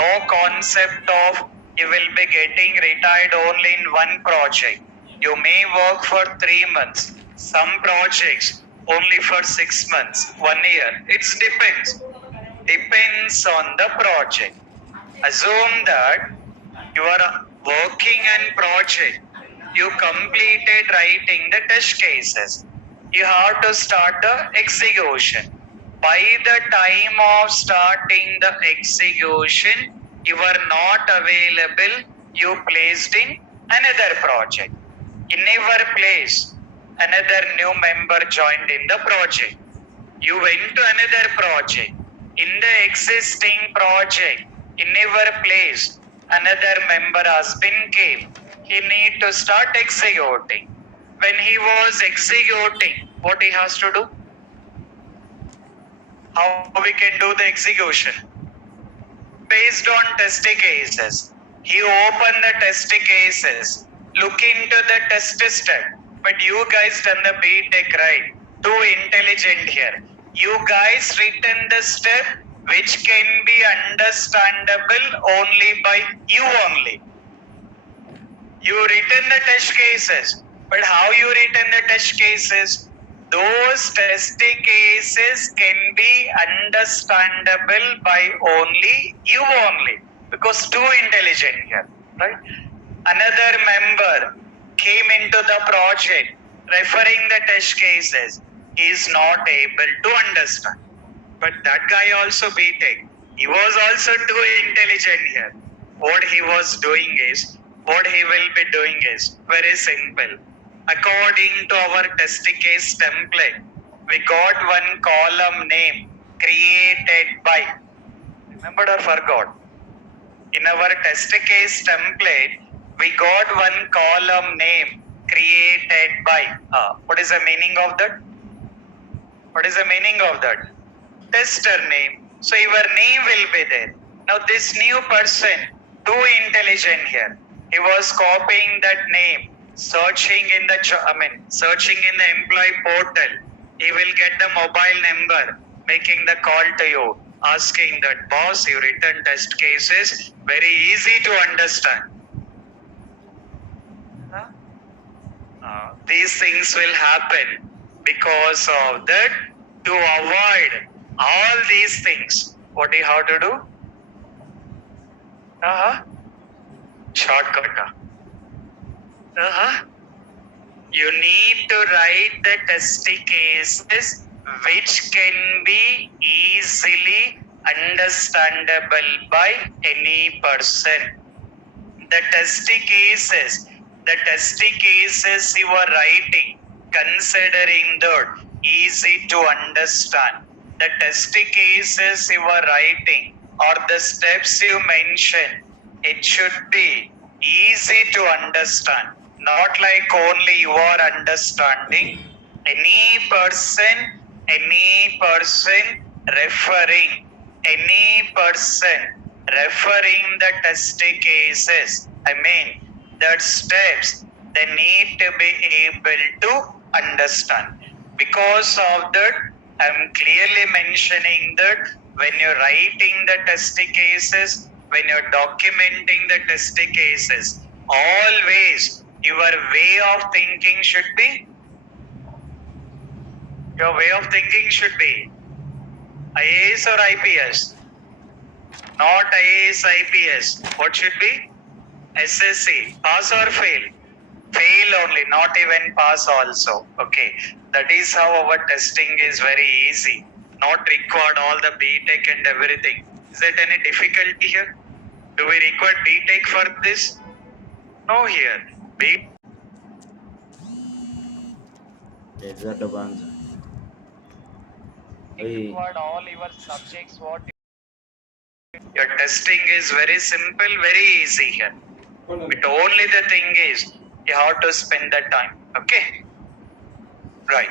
no concept of you will be getting retired only in one project. You may work for 3 months. Some projects only for 6 months, 1 year. It depends on the project. Assume that you are working on project. You completed writing the test cases. You have to start the execution. By the time of starting the execution, you are not available. You placed in another project. In your place, another new member joined in the project. You went to another project. In the existing project, in your place, another member has been came. He need to start executing. When he was executing, what he has to do? How we can do the execution? Based on test cases. He opened the test cases. look into the test step. But you guys done the BTech, right? Too intelligent here. You guys written the step which can be understandable only by you only. You written the test cases, but how you written the test cases? Those test cases can be understandable by only you only, because too intelligent here, right? Another member came into the project referring the test cases. He is not able to understand. But that guy also BTech. He was also too intelligent here. What he was doing is, what he will be doing is very simple. According to our test case template, we got one column name created by. Remembered or forgot? In our test case template, we got one column name created by. What is the meaning of that? What is the meaning of that? Tester name. So your name will be there. Now this new person, too intelligent here. He was copying that name, searching in the searching in the employee portal. He will get the mobile number, making the call to you, asking that, boss, you written test cases, very easy to understand. These things will happen because of that. To avoid all these things, what do you have to do? Shortcut. You need to write the test cases which can be easily understandable by any person. The test cases you are writing, considering that easy to understand. The test cases you are writing or the steps you mention, it should be easy to understand. Not like only you are understanding. Any person referring the test cases, that steps, they need to be able to understand. Because of that, I am clearly mentioning that when you're writing the test cases, when you're documenting the test cases, always your way of thinking should be, IAS or IPS? Not IAS, IPS. What should be? SSC. Pass or fail? Fail only, not even pass also. Okay. That is how our testing is very easy. Not required all the BTech and everything. Is there any difficulty here? Do we require BTech for this? No here. Exact answer. Required all your subjects. What your testing is very simple, very easy here. But only the thing is, you have to spend the time. Okay? Right.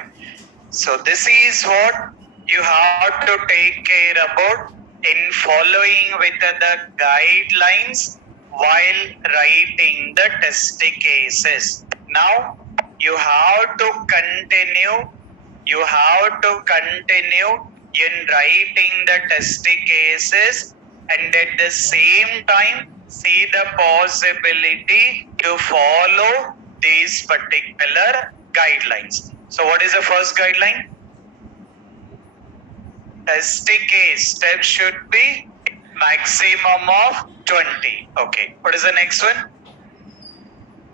So this is what you have to take care about in following with the guidelines while writing the test cases. Now you have to continue in writing the test cases, and at the same time see the possibility to follow these particular guidelines. So what is the first guideline? Test case steps should be maximum of 20. Okay. What is the next one?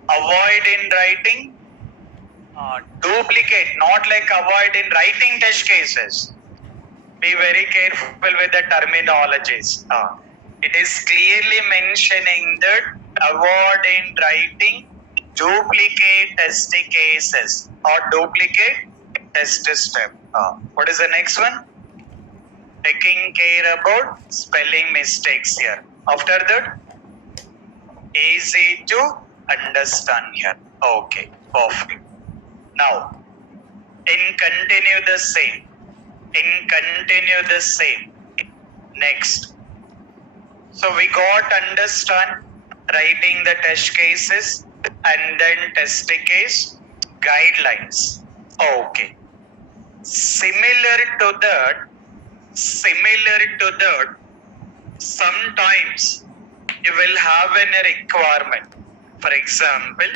Avoid in writing duplicate, not like avoid in writing test cases. Be very careful with the terminologies. It is clearly mentioning that avoid in writing duplicate test cases or duplicate test step. What is the next one? Taking care about spelling mistakes here. After that, easy to understand here. Okay, perfect. Now, continue the same. Next. So we got understand writing the test cases. and then testing case guidelines. Okay. Similar to that, sometimes you will have a requirement. For example,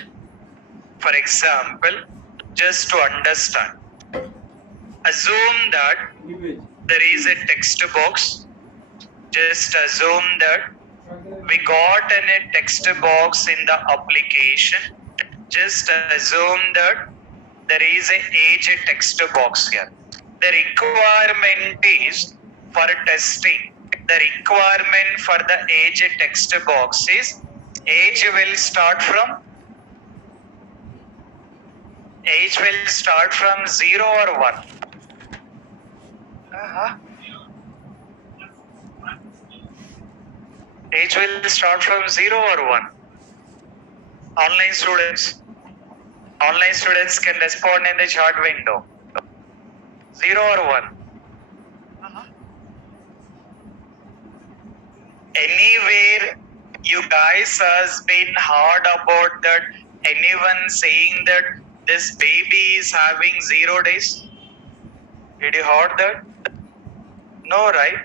just to understand, assume that there is a text box. Just assume that we got a text box in the application. Just assume that there is a age text box here. The requirement is for testing. The requirement for the age text box is age will start from 0 or 1. Age will start from 0 or 1. Online students can respond in the chat window. 0 or 1. Anywhere you guys has been heard about that, anyone saying that this baby is having 0 days? Did you heard that? No, right?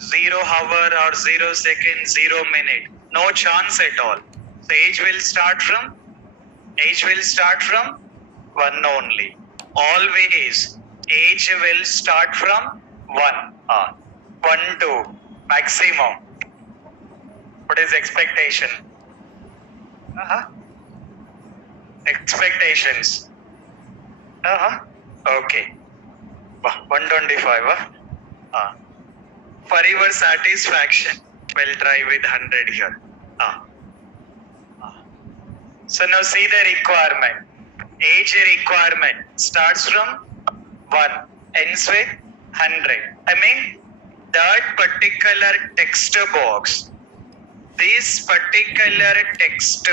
0 hour or 0 second, 0 minute. No chance at all. So age will start from 1 only. Always age will start from 1. 1, 2 maximum. What is expectation? Expectations. Okay. 125. For your satisfaction, we'll try with 100 here. So now see the requirement. Age requirement starts from 1, ends with 100. I mean, that particular text box, this particular text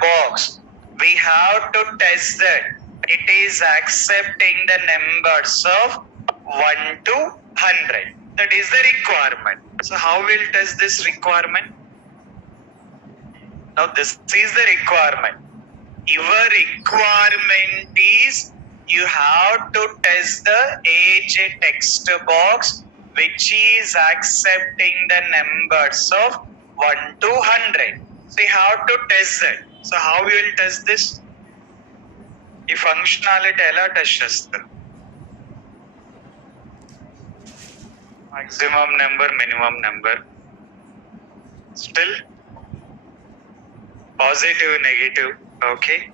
box, we have to test that it is accepting the numbers of 1 to 100. That is the requirement. So how will test this requirement? Now this is the requirement. Your requirement is you have to test the age text box which is accepting the numbers of 1 to 100. So you have to test that. So how we will test this? ఈ functionality ఎలా test చేస్తారు? maximum number, minimum number, still positive, negative. Okay.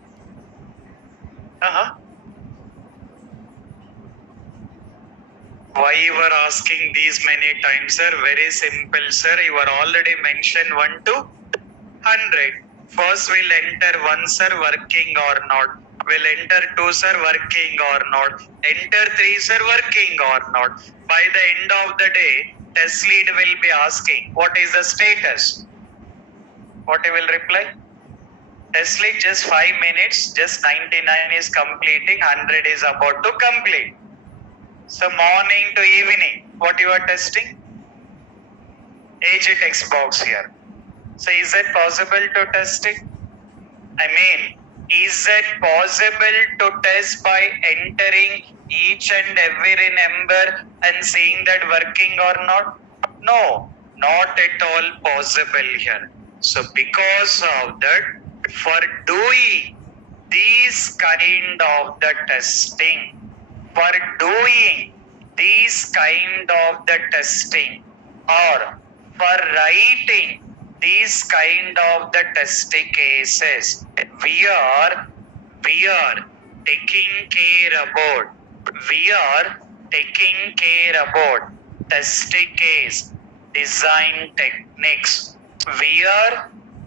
Why you are asking these many times, sir? Very simple, sir. You are already mentioned 1 to 100. First we'll enter 1, sir, working or not. We'll enter 2, sir, working or not. Enter 3, sir, working or not. By the end of the day, test lead will be asking, what is the status? What he will reply? Test lead, just 5 minutes, just 99 is completing, 100 is about to complete. So morning to evening, what you are testing? Age text box here. So is it possible to test it? I mean, is it possible to test by entering each and every number and seeing that working or not? No, not at all possible here. So because of that, for doing these kind of the testing, or for writing these kind of the testing cases, we are taking care about testing case design techniques. We are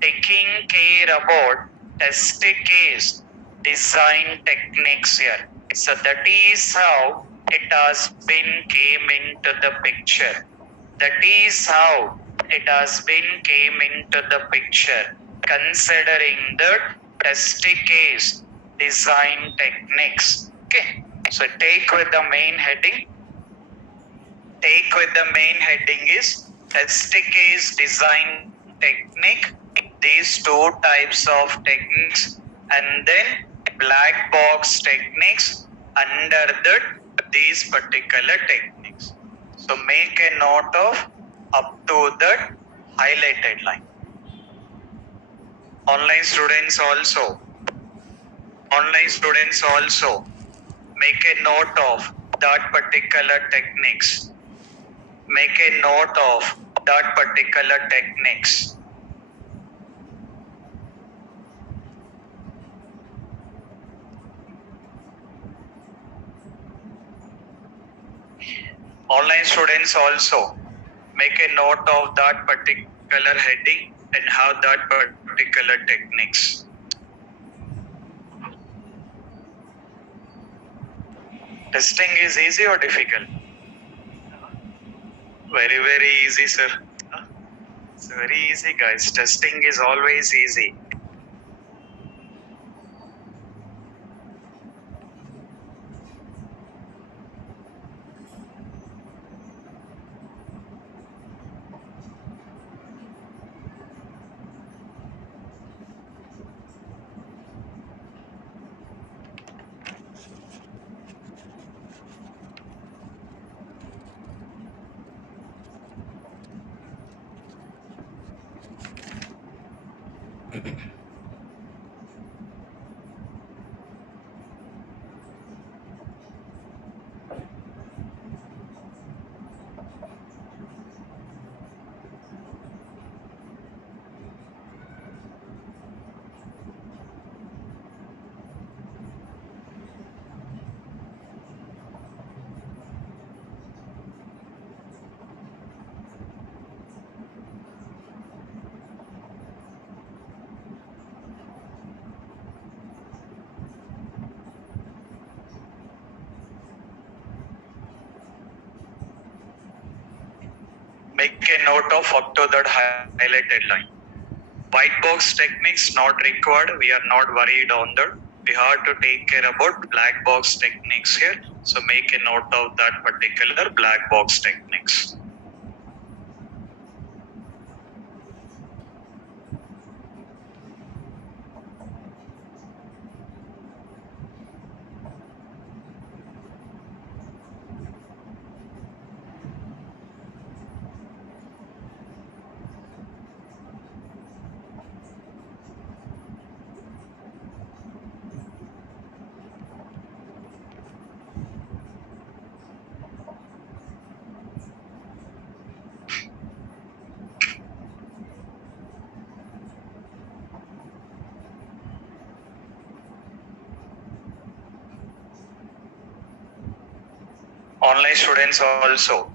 taking care about testing case design techniques here. So that is how it has been came into the picture. Considering the testing case design techniques. Okay. So take with the main heading is testing case design technique, these two types of techniques, and then black box techniques under these particular techniques. So make a note of up to that highlighted line. Online students also make a note of that particular techniques. Make a note of that particular techniques. Online students also make a note of that particular heading and have that particular techniques. Testing is easy or difficult? Very, very easy, sir. It's very easy, guys. Testing is always easy. Make a note of up to that highlighted line. White box techniques not required. We are not worried on that. We have to take care about black box techniques here. So make a note of that particular black box techniques. Online students also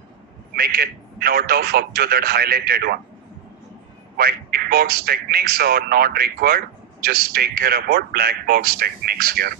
make a note of up to that highlighted one. White box techniques are not required. Just take care about black box techniques here.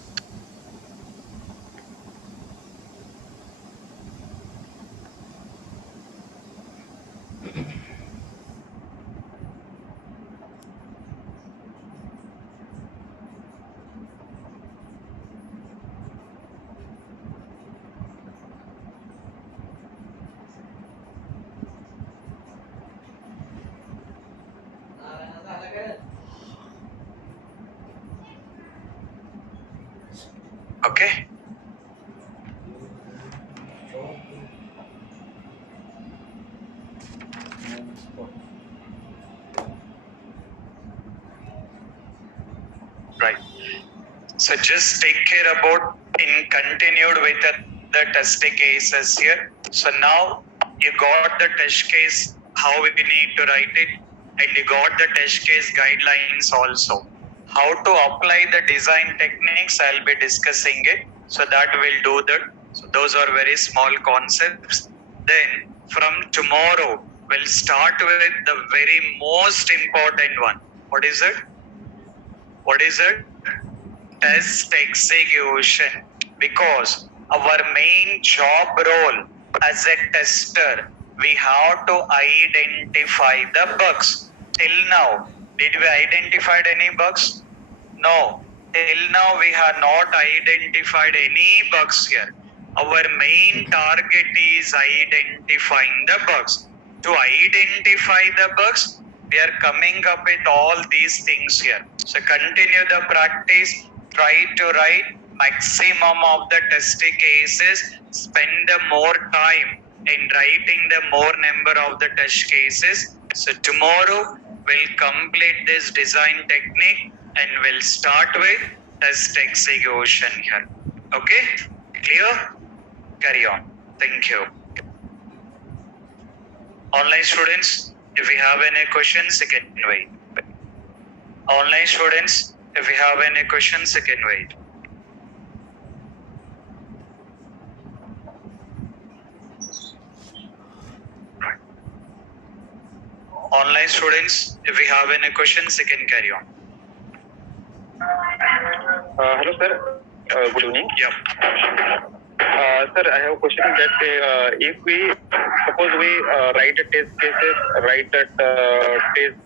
Okay. Right. So just take care about in continued with the test cases here. So now you got the test case, how we need to write it, and you got the test case guidelines also. How to apply the design techniques, I'll be discussing it. So that will do that. So those are very small concepts. Then from tomorrow, we'll start with the very most important one. What is it? What is it? Test execution. Because our main job role as a tester, we have to identify the bugs. Till now, did we identify any bugs? No. Till now, we have not identified any bugs here. Our main target is identifying the bugs. To identify the bugs, We are coming up with all these things here. So continue the practice. Try to write maximum of the test cases. Spend more time in writing the more number of the test cases. So tomorrow we'll complete this design technique and we'll start with test execution here. Okay? Clear? Carry on. Thank you. Online students, if you have any questions, you can wait. Online students, if you have any questions, you can wait. Online students, if you have any questions, you can carry on. Hello, sir. Good evening. Yeah. Sir, I have a question that if we suppose we write a test cases, write that test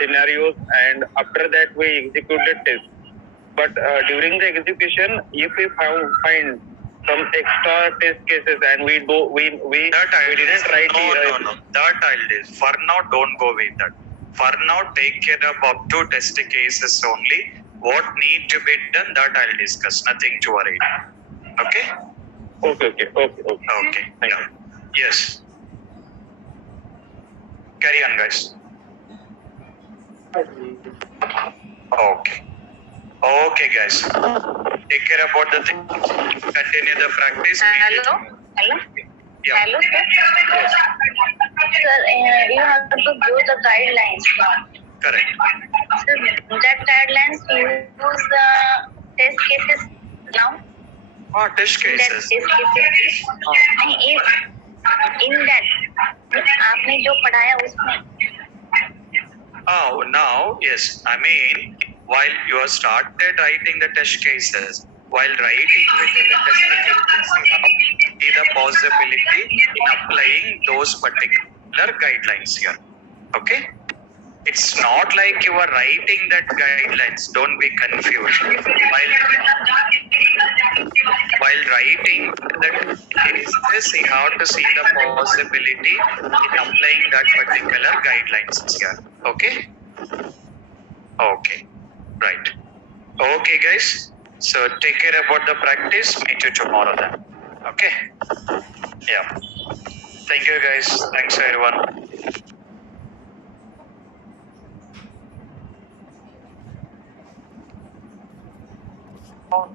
scenarios, and after that we execute the test. But during the execution, if we find some extra test cases and we didn't write No. That I'll do. For now, don't go with that. For now, take care of up to test cases only. What need to be done, that I'll discuss. Nothing to worry. Okay? Okay. Okay. Yeah. Yes. Carry on, guys. Okay. Okay, guys. Take care about the thing. Continue the practice. Hello? Yeah. Hello, sir. Yes. Sir, you have to give the guidelines now. Correct. Sir, that guidelines use the test cases now. Test That cases. test cases. नहीं, in that आपने जो पढ़ाया उसमें. Now, yes. I mean, while you have started writing the test cases, while writing with the test cases, you have the possibility in applying those particular guidelines here. Okay? It's not like you are writing that guidelines. Don't be confused. While writing that cases, you have to see the possibility in applying that particular guidelines here. Okay? Okay. Right. Okay, guys. So take care about the practice. Meet you tomorrow then. Okay? Yeah. Thank you, guys. Thanks, everyone. Oh.